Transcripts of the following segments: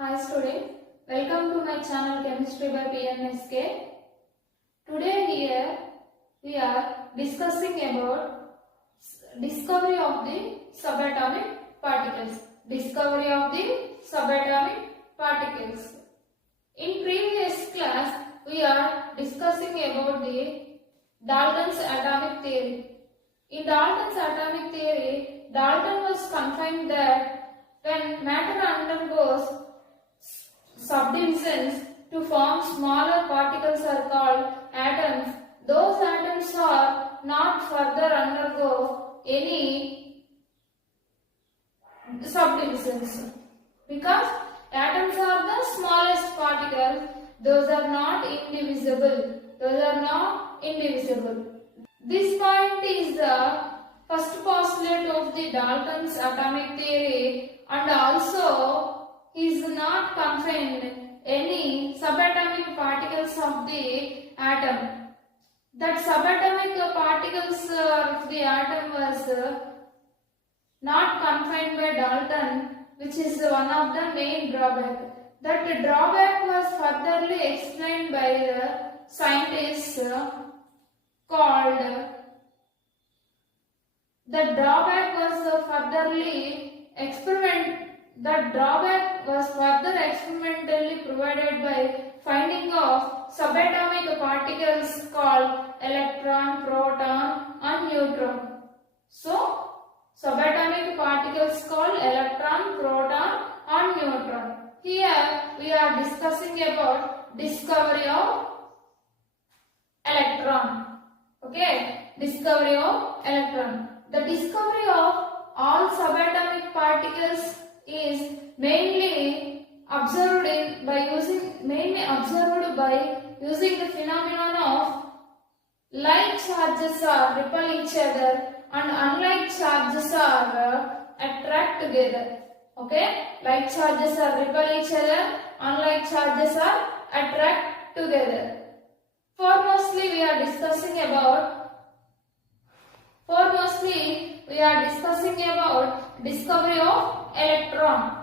Hi student, welcome to my channel Chemistry by PMSK. Today here we are discussing about discovery of the subatomic particles. Discovery of the subatomic particles. In previous class we are discussing about the Dalton's atomic theory. In Dalton's atomic theory, Dalton was confined that when matter undergoes subdivisions to form smaller particles are called atoms. Those atoms are not further undergo any subdivisions because atoms are the smallest particles. Those are not indivisible. This point is the first postulate of the Dalton's atomic theory, and also he is not confined any subatomic particles of the atom. That subatomic particles of the atom was not confined by Dalton, which is one of the main drawbacks. That drawback was furtherly explained by the scientists called. The drawback was further experimentally provided by finding of subatomic particles called electron, proton and neutron. So, subatomic particles called electron, proton and neutron. Here we are discussing about discovery of electron. Okay, discovery of electron. The discovery of all subatomic particles is mainly observed by using the phenomenon of like charges are repel each other and unlike charges are attract together. Okay, like charges are repel each other, unlike charges are attract together. Foremostly we are discussing about discovery of electron.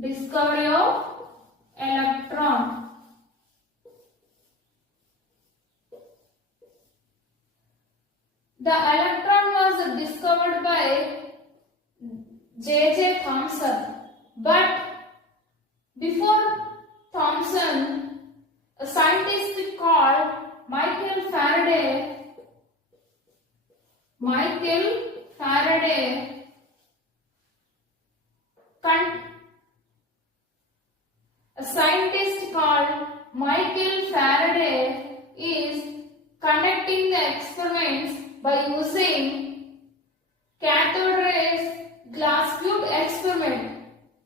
Discovery of electron. The electron was discovered by J.J. Thompson, but before Thompson, a scientist called Michael Faraday is conducting the experiments by using cathode rays glass tube experiment.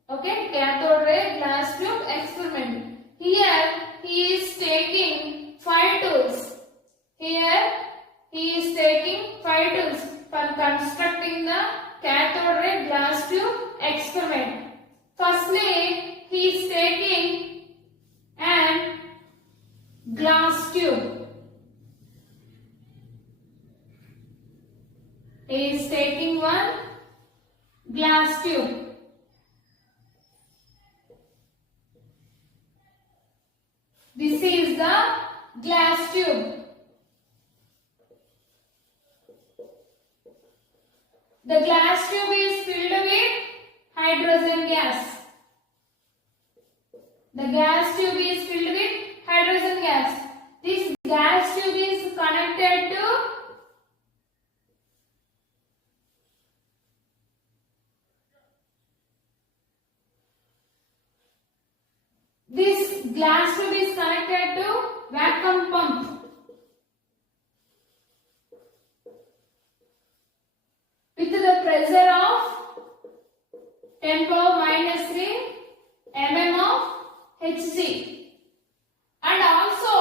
Okay, cathode ray glass tube experiment. Here he is taking 5 tools. For constructing the cathode ray glass tube experiment. Firstly, he is taking an glass tube. He is taking one glass tube. This is the glass tube. The glass tube is filled with hydrogen gas. The gas tube is filled with hydrogen gas. This gas tube is connected to vacuum pump. With the pressure of 10 power minus 3 mm of Hg. And also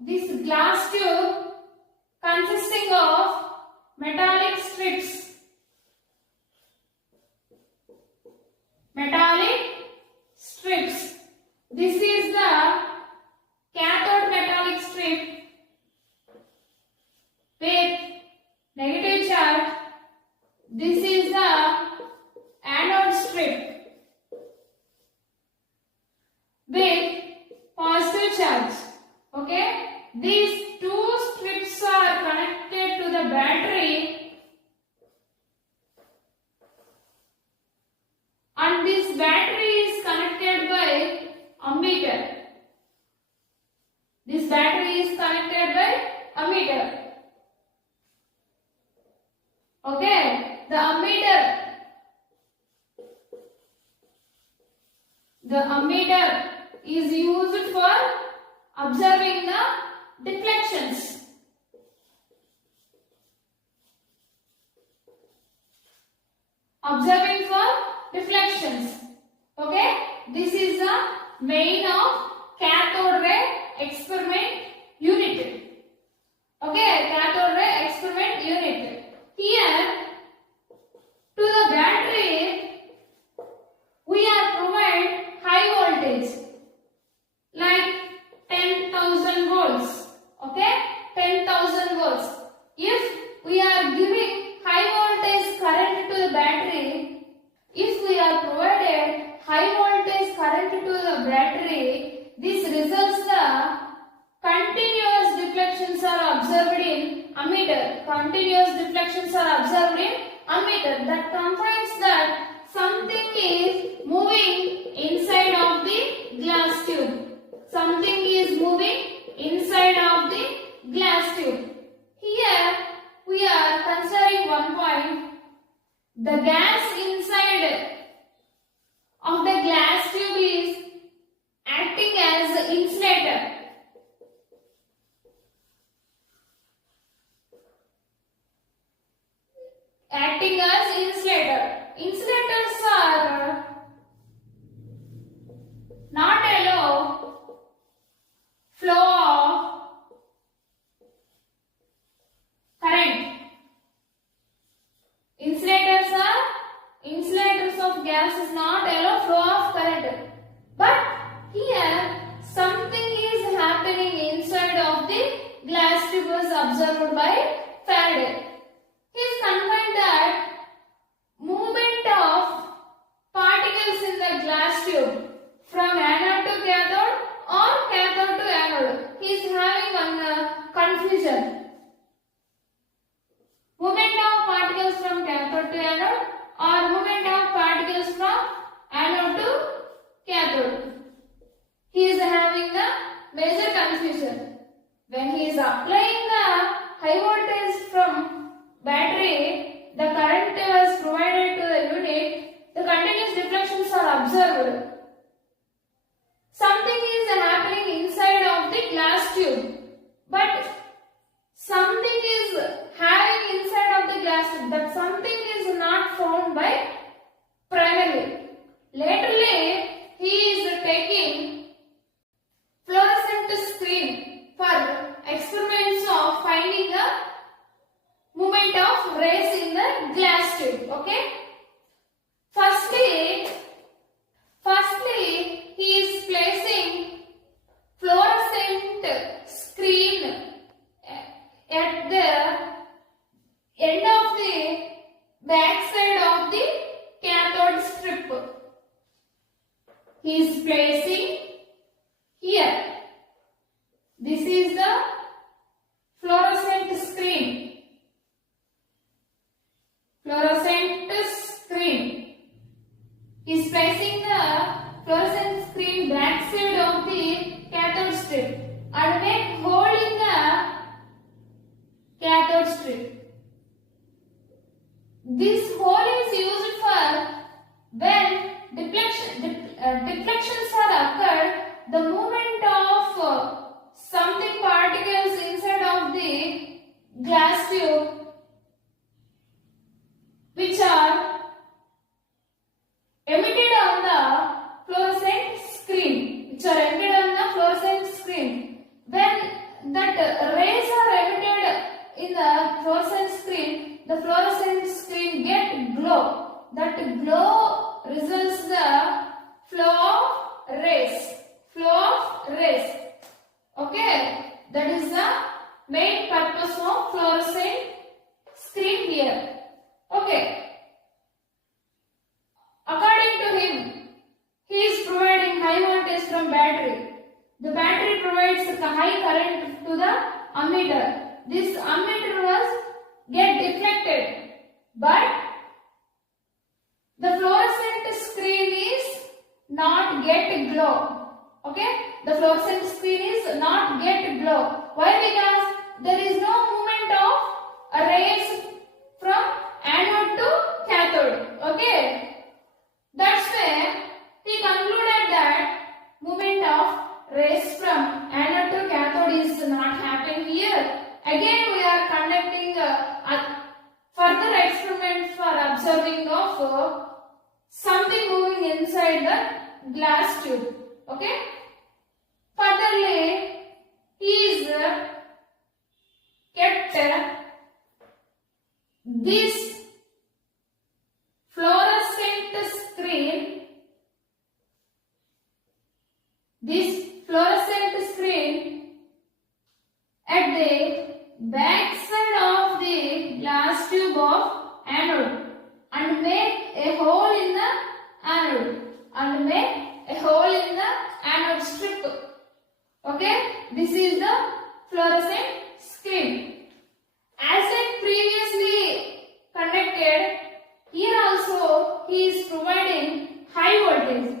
this glass tube consisting of metallic strips. This is the cathode metallic strip with negative charge. This is the anode strip with positive charge. Okay, these two strips are connected to the battery, and this battery is connected by ammeter. This battery is connected by ammeter. Okay, the ammeter is used for observing the deflections. Observing for deflections. Okay, this is the main of cathode ray experiment unit. Okay, cathode ray experiment unit. Here, to the battery, we are provide high voltage like 10,000 volts. Okay, 10,000 volts. If we are giving high voltage current to the battery, if we are provided high voltage current to the battery, this results the continuous deflections are observed in ammeter. Continuous deflections are observed in ammeter. That confirms that something is moving inside of the glass tube. Something is moving inside of the glass tube. Here we are considering one point. The gas inside of the glass tube is acting as the insulator. Acting as insulator. Insulators are not allow flow of current. Insulators of gas is not allow flow of current. But here something is happening inside of the glass tube was observed by Faraday. He is confined that movement of particles in the glass tube from anode to cathode or cathode to anode. He is having one confusion. Movement of particles from cathode to anode or movement of particles from anode to cathode. He is having the major confusion. When he is applying the high voltage from battery, the current was provided to the unit, the continuous deflections are observed. Something is happening inside of the glass tube, but something is having inside of the glass tube. That something is not found by primarily. Laterly, he is taking fluorescent screen for experiments of finding the movement of rays in the glass tube. Okay. Firstly, he is placing fluorescent screen at the end of the back side of the cathode strip. He is placing here. This is the fluorescent screen. He is placing the fluorescent screen back side of the cathode strip and make hole in the cathode strip. This hole is used for when deflections are occurred, the movement of something particles inside of the glass tube which are emitted on the fluorescent screen. When that rays are emitted in the fluorescent screen, the fluorescent screen get glow. That glow results the flow of rays. Okay, that is the main purpose of fluorescent ammeter. This ammeter was get deflected, but the fluorescent screen is not get glow. Okay, the fluorescent screen is not get glow. Why? Because there is no movement of rays from anode to cathode. Okay, that's why he concluded that movement of rays from anode to cathode is not happening here. Again, we are conducting a further experiment for observing of something moving inside the glass tube. Okay. Furtherly, he is kept this fluorescent screen. This fluorescent screen at the back side of the glass tube of anode and make a hole in the anode strip. Okay, this is the fluorescent screen. As I previously conducted, here also he is providing high voltage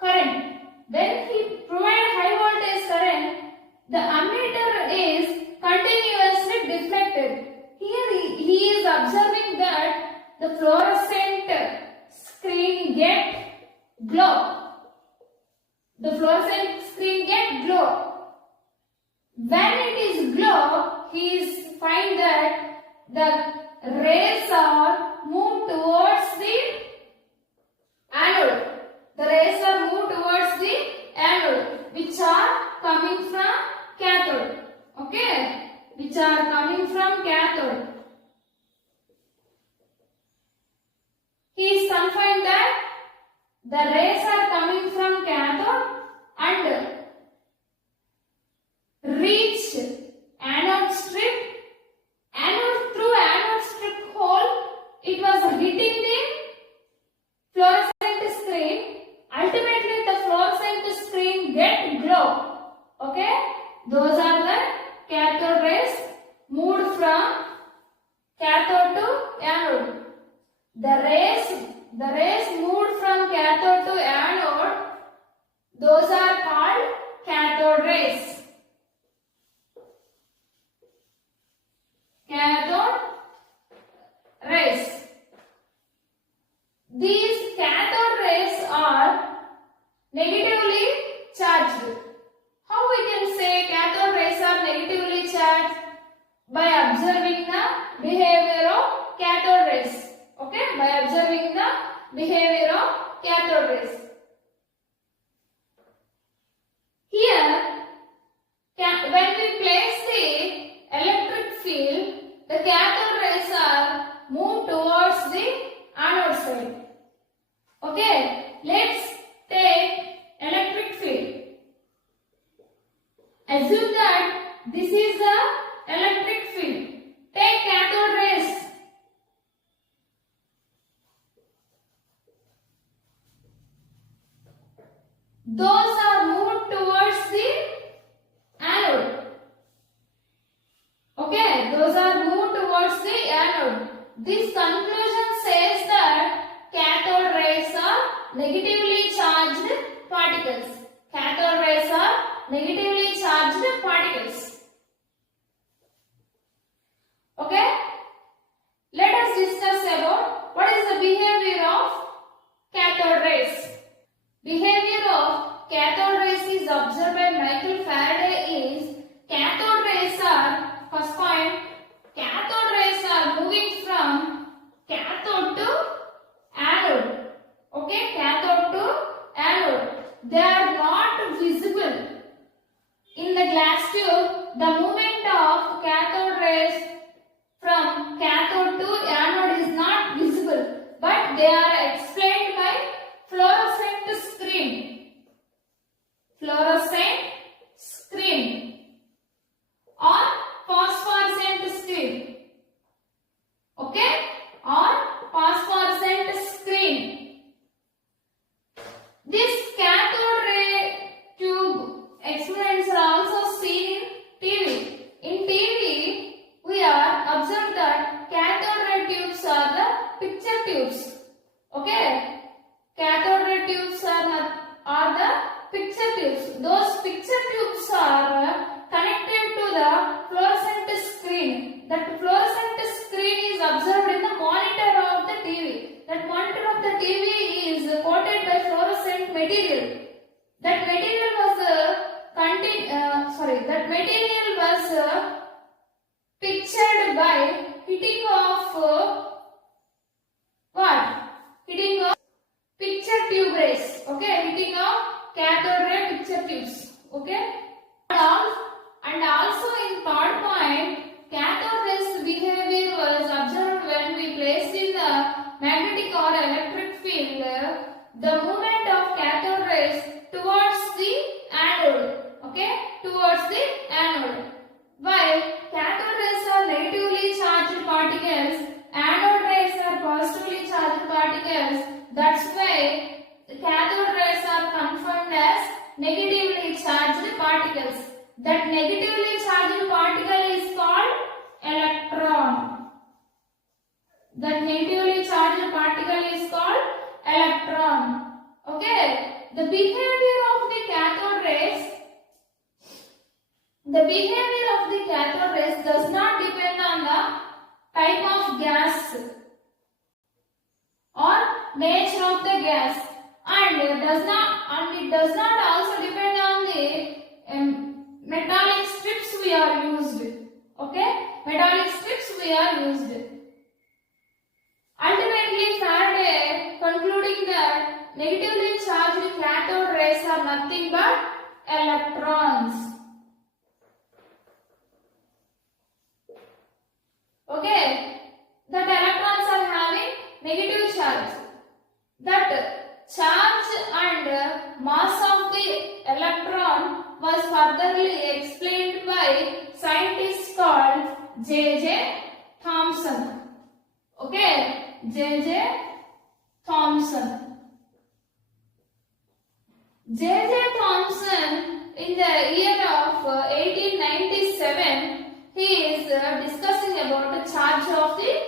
current. When he provides high voltage current, the ammeter is continuously deflected. Here he is observing that the fluorescent screen get glow. The fluorescent screen get glow. When it is glow, he is find that the rays are moved towards the anode. The rays are moved towards the anode, which are coming from cathode. Okay, which are coming from cathode. He is confined that the rays are coming from cathode and reach anode strip. Through anode strip hole, it was hitting the fluorescent screen. Ultimately, the fluorescent screen get glow. Okay, those are the cathode rays moved from cathode to anode. The rays moved from cathode to anode, those are called cathode rays. Cathode rays. These cathode rays are negatively charged. How we can say cathode rays are negatively charged? By observing the behavior of cathode rays. Okay, by observing the behavior of cathode rays. Here, when we place the electric field, the cathode rays are moved towards the anode side. Okay, let's take electric field. Assume that this is the electric field. Take cathode rays. Those are moved towards the anode. Okay, those are moved towards the anode. This conclusion says that cathode rays are negatively charged particles. Cathode rays are negatively charged particles. Okay, let us discuss about what is the behavior of cathode rays. Behavior of cathode rays is observed by Michael Faraday is cathode rays are, first point, cathode rays are moving from cathode to anode. Okay, cathode to anode. They are not visible. observed in the monitor of the TV. That monitor of the TV is coated by fluorescent material. That material was pictured by hitting of hitting of picture tube rays. Okay, hitting of cathode ray picture tubes. Okay, and also in third point, cathode rays behavior was observed when we place in the magnetic or electric field the movement of cathode rays towards the anode. Okay, towards the anode. While cathode rays are negatively charged particles, anode rays are positively charged particles. That's why the cathode rays are confirmed as negatively charged particles. That negatively charged particle is called electron. That negatively charged particle is called electron. Okay. The behavior of the cathode rays does not depend on the type of gas or nature of the gas, and it does not also depend on the metallic strips we are used. Okay, metallic strips we are used. Ultimately, Faraday concluding that negatively charged cathode rays are nothing but electrons. Okay, that electrons are having negative charge. That charge and mass of the electron was furtherly explained by scientist called J.J. Thompson. Okay, J.J. Thompson. J.J. Thompson, in the year of 1897, he is discussing about the charge of the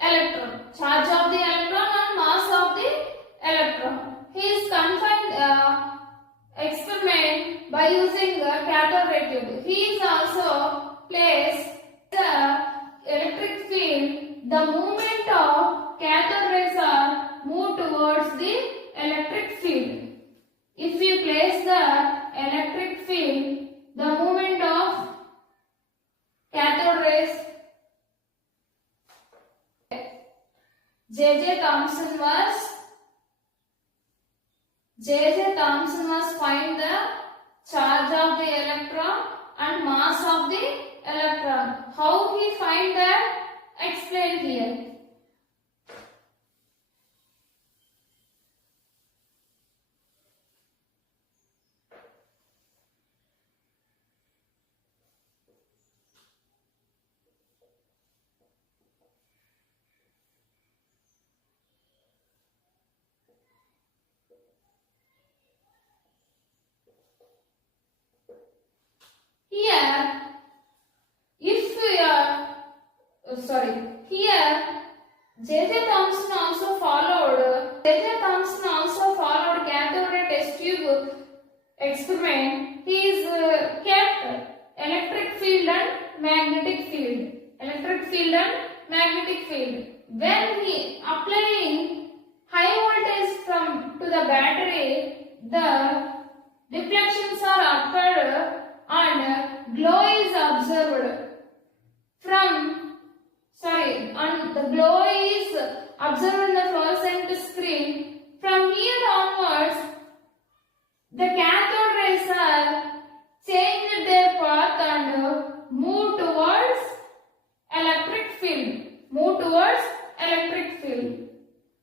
electron. Charge of the electron and mass of the electron. He is confined experiment by using a cathode ray tube. He is also placed the electric field. The movement of cathode rays are moved towards the electric field. If you place the electric field, the movement of cathode rays. J.J. Thompson was find the charge of the electron and mass of the electron. How he find that? Explain here. Here, if we are here J.J. Thompson also followed cathode ray test tube experiment. He is kept electric field and magnetic field. When he applying high voltage to the battery, the deflections are occurred and glow is observed. The glow is observed in the fluorescent screen. From here onwards, the cathode rays are changed their path and move towards electric field.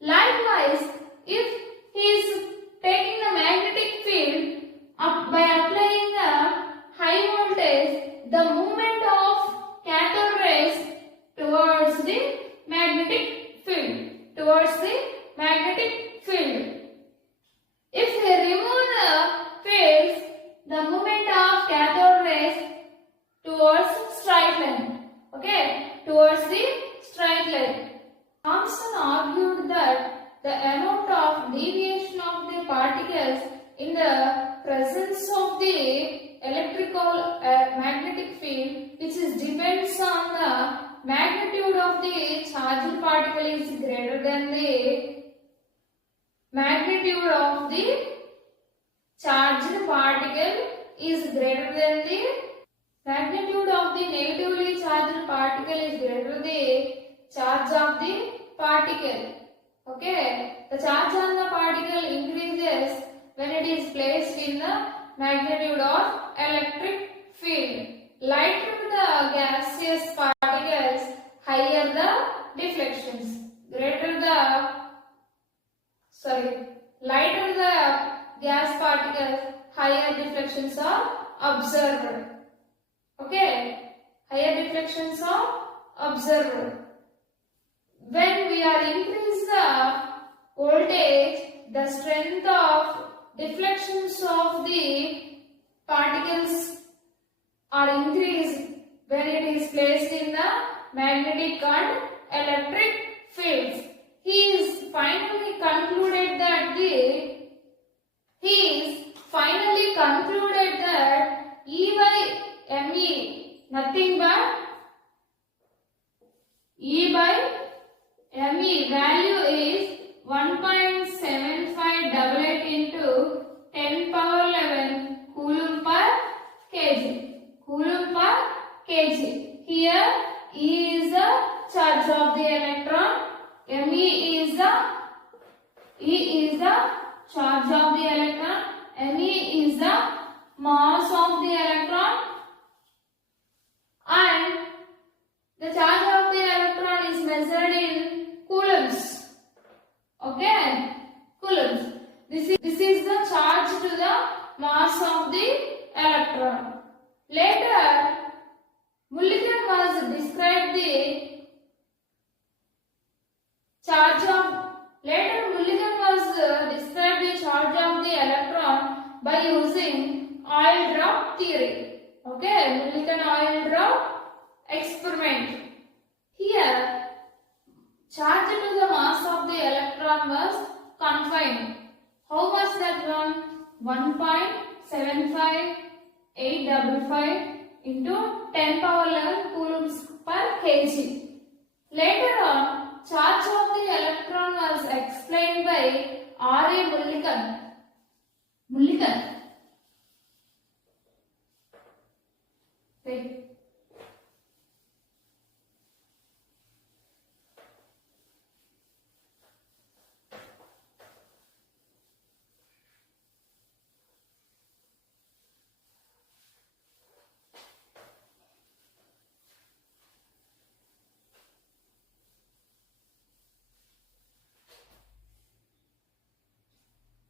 Likewise, if he is taking the magnetic field by applying the high voltage, the movement of cathode rays towards the magnetic field. If we remove the fields, the movement of cathode rays towards particle is greater than the magnitude of the charged particle is greater than the magnitude of the negatively charged particle is greater than the charge of the particle. Okay, the charge on the particle increases when it is placed in the magnitude of electric field. Lighter the gaseous particles, higher the deflections. Lighter the gas particles, higher deflections are observed. Okay, higher deflections are observed. When we are increase the voltage, the strength of deflections of the particles are increased when it is placed in the magnetic and electric fields. He is finally concluded that E by ME nothing but E by ME value is 1.7588 into 10 power 11 coulomb per kg. Coulomb per kg. Here E is the charge of the electron. Me is the charge of the electron. Me is the mass of the electron, and the charge of the electron is measured in coulombs. Okay, coulombs. This is the charge to the mass of the electron. Later, Mullikan was described the charge of the electron by using oil drop theory. Okay, Mullikan oil drop experiment. Here, charge to the mass of the electron was confined. How much that one? 1.75855 into 10 power 11 coulombs per kg. Later on, charge of the electron was explained by R.A. Mullikan. Wait.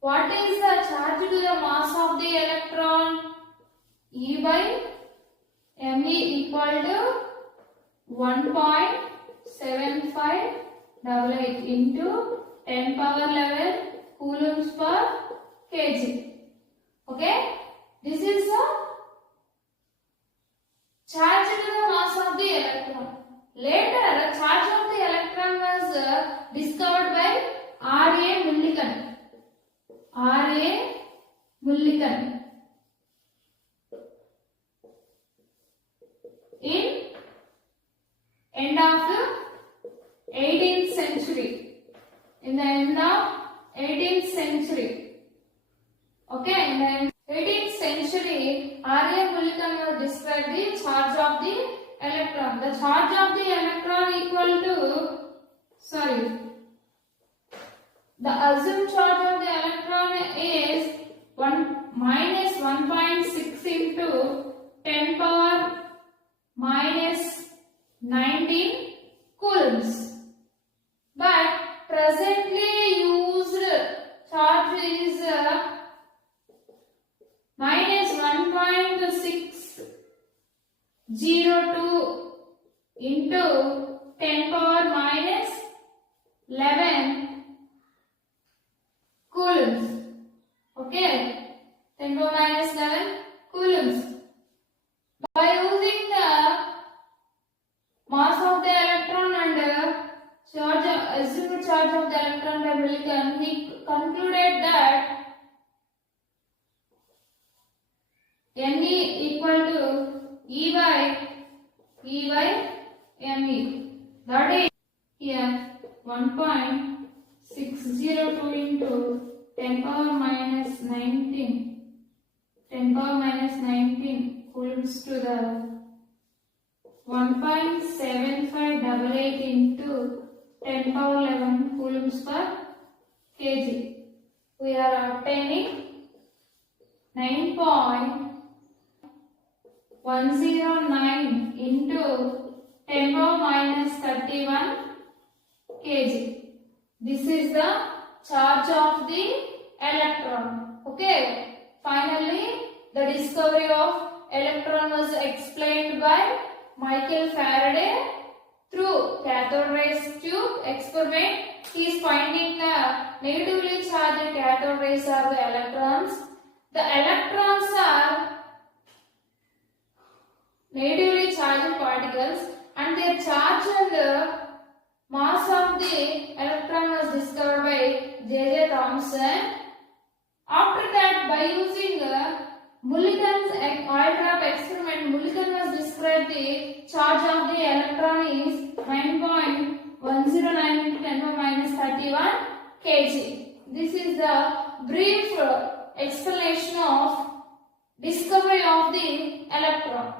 What is the charge to the mass of the electron? E by Me equal to 1.7588 into 10 power 11 coulombs per kg. Okay, this is the charge to the mass of the electron. Later, charge of the electron was discovered by R.A. Mullikan. R.A. Mullikan in end of the 18th century. In the end of 18th century. Okay, in the 18th century, R.A. Mullikan will describe the charge of the electron. The charge of the electron equal to, the assumed charge of the electron is minus 1.6 into 10 power minus 19 coulombs. But presently used charge is minus 1.602 into 10 power minus 11 coulombs. Okay, 10 power minus 11 coulombs. By using the mass of the electron and assumed charge of the electron by Mullikan, he concluded that Me equal to E by Me. That is here 1.602 into 10 power minus 19 coulombs to the 1.7588 into 10 power 11 coulombs per kg. We are obtaining 9.109 into 10 power minus 31 kg. This is the charge of the electron. Okay. Finally, the discovery of electron was explained by Michael Faraday through cathode rays tube experiment. He is finding the negatively charged cathode rays are the electrons. The electrons are negatively charged particles, and their charge and mass of the electron was discovered by J.J. Thompson. After that, by using Mullikan's oil drop experiment, Mullikan was described the charge of the electron is 9.109 into 10 power minus 31 kg. This is the brief explanation of discovery of the electron.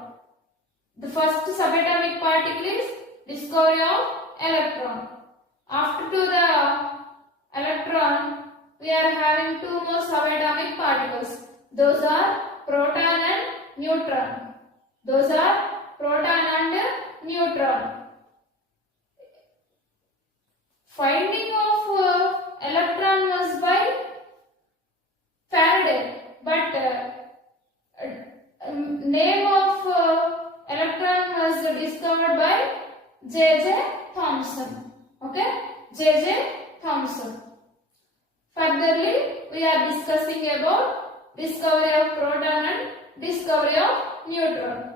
The first subatomic particle is discovery of electron. After to the electron, we are having two more subatomic particles. Those are proton and neutron. Finding of electron was by Faraday, but name of electron was discovered by J.J. Thompson. Okay, J.J. Thompson. Furtherly, we are discussing about discovery of proton and discovery of neutron.